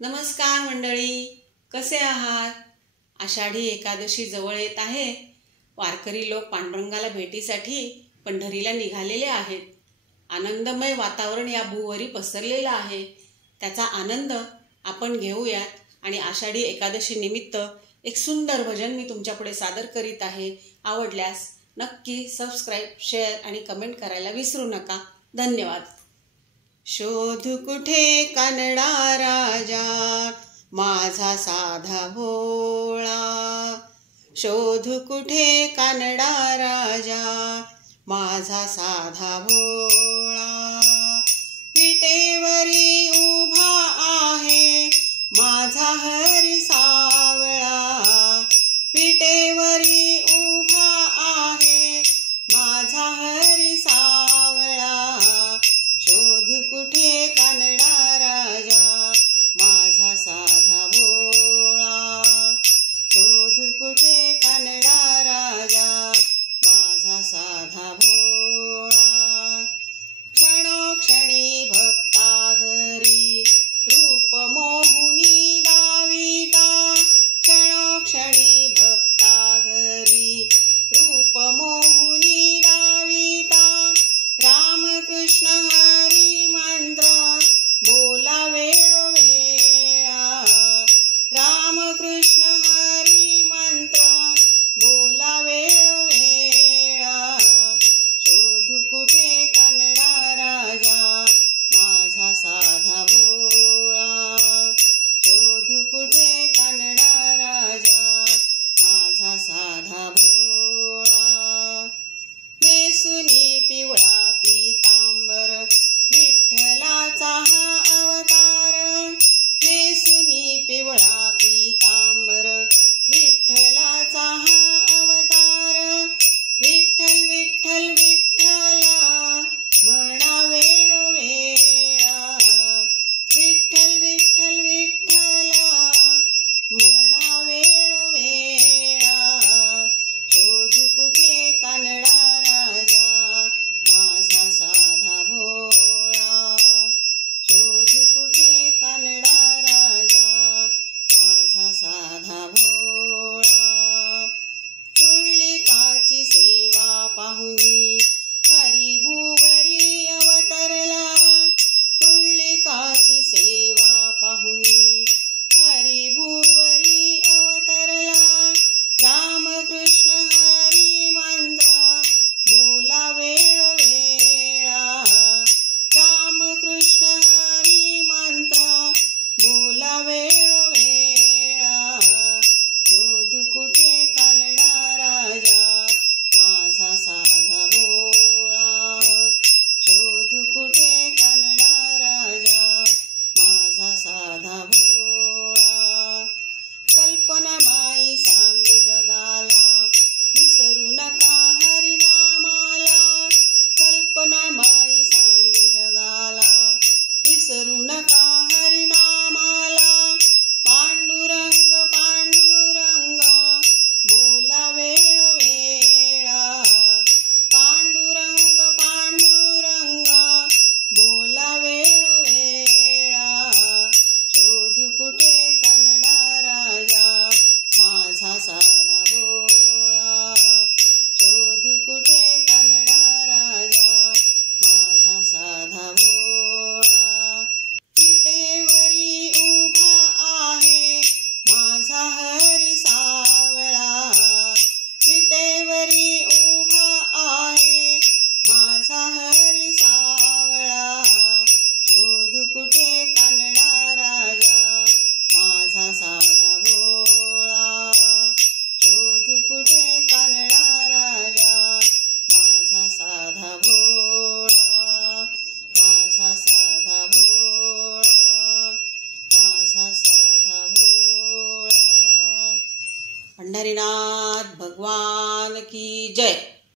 नमस्कार मंडळी, कसे आहात? आषाढी एकादशी जवळ येत आहे. वारकरी लोक पांडुरंगाला भेटीसाठी पंढरीला निघालेले आहेत. आनंदमय वातावरण या भूवरी पसरलेलं आहे. त्याचा आनंद आपण घेऊयात आणि आषाढी एकादशी निमित्त एक सुंदर भजन मी तुमच्यापुढे सादर करीत आहे. आवडल्यास नक्की सबस्क्राईब, शेअर आणि कमेंट करायला विसरू नका. धन्यवाद. शोध कुठे कानडा राजा माझा साधा भोळा, शोध कुठे कानडा राजा माझा साधा भोळा. विटेवरी उभा आहे माझा हरी सावळा, विटेवरी उभा आहे माझा हरी सावळा. शोध कुठे कानडा राजा माझा साधा भोळा, शोध कुठे कानडा राजा माझा साधा भोळा. क्षणोक्षणी भक्ता घरी रूप मोहुनी दाविता, क्षणोक्षणी भक्ता घरी रूप मोहुनी दाविता. रामकृष्ण हरी मंत्र बोला वेळोवेळा, रामकृष्ण हरी मंत्र बोला वेळोवेळा. शोध कुठे कानडा राजा माझा साधा भोळा, शोध कुठे कानडा राजा माझा साधा भोळा. नेसुनी पिवळा पीतांबर विठ्ठलाचा हा अवतार, नेसुनी पिवळा पीतांबर विठ्ठलाचा हा अवतार. विठ्ठल विठ्ठल विठ्ठल म्हणा वेळोवेळा, विठ्ठल विठ्ठल विठ्ठल म्हणा वेळोवेळा. शोध कुठे कानडा राजा माझा साधा भोळा, शोध कुठे कानडा राजा माझा साधा भोळा. कुंडलिकाची सेवा पाहुनी हरी भुवरी अवतरला, कुंडलिकाची सेवा पाहुनी हरी भुवरी अवतरला. रामकृष्ण हरी मंत्र बोला वेळोवेळा, रामकृष्ण हरी मंत्र बोला वेळोवेळा. शोध कुठे कानडा राजा माझा साधा भोळा, शोध कुठे कानडा राजा माझा साधा भोळा. कल्पना माई सांग जगाला विसरू नका हरिनामाला, कल्पना माई सांग जगाला विसरू नका हरिनामाला. पांडुरंग पांडुरंग बोला वेळोवेळा, पांडुरंग पांडुरंग बोला वेळोवेळा. शोध कुठे कानडा राजा माझा साधा भोळा, शोध कुठे कानडा राजा माझा साधा भोळा. विटेवरी उभा आहे माझा हरी सावळा, विटेवरी उभा आहे माझा हरी सावळा. शोध कुठे कानडा राजा माझा साधा भोळा, शोध कुठे कानडा राजा माझा साधा भोळा, माझा साधा भोळा, माझा साधा भोळा. पंढरीनाथ भगवान की जय.